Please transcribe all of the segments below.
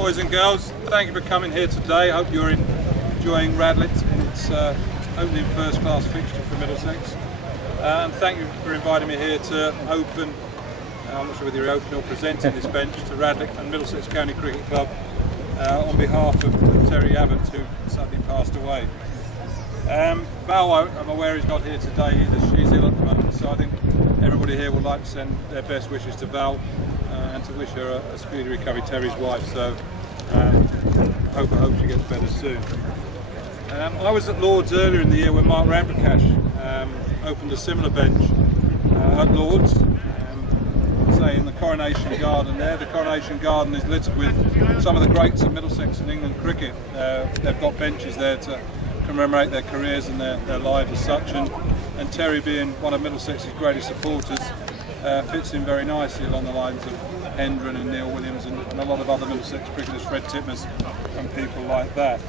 Boys and girls, thank you for coming here today. I hope you're enjoying Radlett in its opening first class fixture for Middlesex. And thank you for inviting me here to open, I'm not sure whether you're opening or presenting this bench to Radlett and Middlesex County Cricket Club on behalf of Terry Abbott, who suddenly passed away. Val, I'm aware, is not here today either. She's ill at the moment, so I think everybody here would like to send their best wishes to Val and to wish her a speedy recovery, Terry's wife. So I hope she gets better soon. I was at Lord's earlier in the year when Mark Ramprakash opened a similar bench at Lord's, say in the Coronation Garden there. The Coronation Garden is littered with some of the greats of Middlesex and England cricket. They've got benches there to commemorate their careers and their lives as such, and Terry, being one of Middlesex's greatest supporters, fits in very nicely along the lines of Hendren and Neil Williams and a lot of other Middlesex cricketers, Fred Titmus and people like that.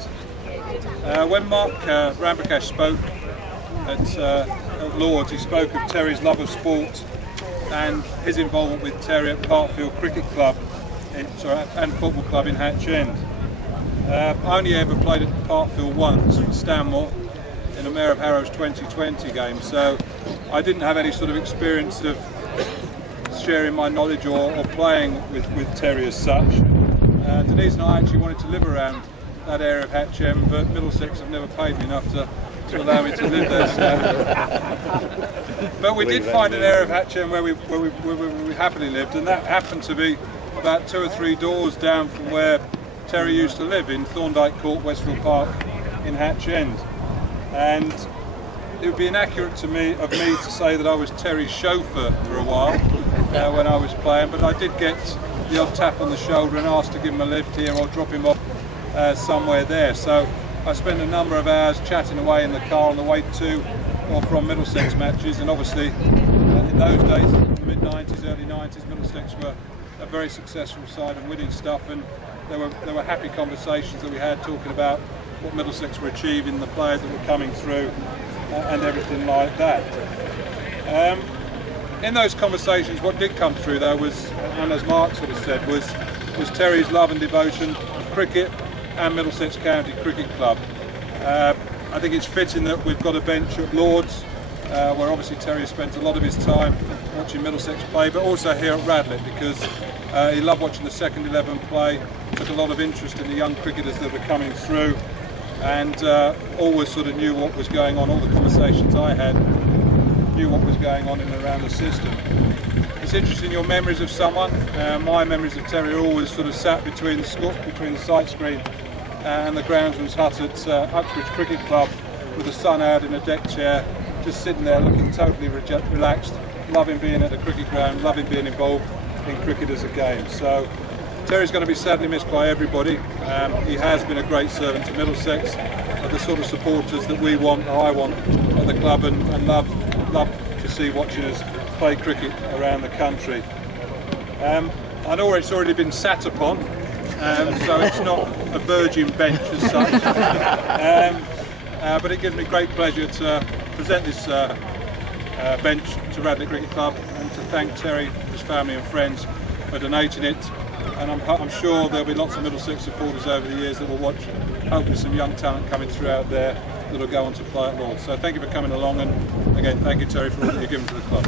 When Mark Ramprakash spoke at Lord's, he spoke of Terry's love of sport and his involvement with Terry at Parkfield Cricket Club and Football Club in Hatch End. I only ever played at Parkfield once for Stanmore in a Mayor of Harrow's 2020 game, so I didn't have any sort of experience of sharing my knowledge or playing with Terry as such. Denise and I actually wanted to live around that area of Hatch End, but Middlesex have never paid me enough to allow me to live there. So. But we did find an area of Hatch End where we happily lived, and that happened to be about 2 or 3 doors down from where Terry used to live, in Thorndike Court, Westfield Park in Hatch End. And it would be inaccurate of me to say that I was Terry's chauffeur for a while when I was playing, but I did get the odd tap on the shoulder and asked to give him a lift here or drop him off somewhere there. So I spent a number of hours chatting away in the car on the way to or from Middlesex matches, and obviously in those days, in the mid-90s, early 90s, Middlesex were a very successful side and winning stuff, and there were happy conversations that we had talking about what Middlesex were achieving, the players that were coming through and everything like that. In those conversations, what did come through though was, and as Mark sort of said, was Terry's love and devotion of cricket and Middlesex County Cricket Club. I think it's fitting that we've got a bench at Lord's where obviously Terry spent a lot of his time watching Middlesex play, but also here at Radlett, because he loved watching the second 11 play, took a lot of interest in the young cricketers that were coming through, and always sort of knew what was going on. All the conversations I had, knew what was going on in and around the system. It's interesting, your memories of someone. My memories of Terry are always sort of sat between the sight screen and the groundsman's hut at Uxbridge Cricket Club, with the sun out in a deck chair, just sitting there looking totally relaxed, loving being at the cricket ground, loving being involved in cricket as a game. So Terry's going to be sadly missed by everybody. He has been a great servant to Middlesex, the sort of supporters that we want, or I want, at the club, and love to see watching us play cricket around the country. I know it's already been sat upon, so it's not a virgin bench as such, but it gives me great pleasure to present this bench to Radlett Cricket Club and to thank Terry, his family and friends for donating it. And I'm sure there'll be lots of Middlesex supporters over the years that will watch, hopefully some young talent coming through out there that will go on to play at Lord's. So thank you for coming along, and again thank you Terry for all that you've given to the club.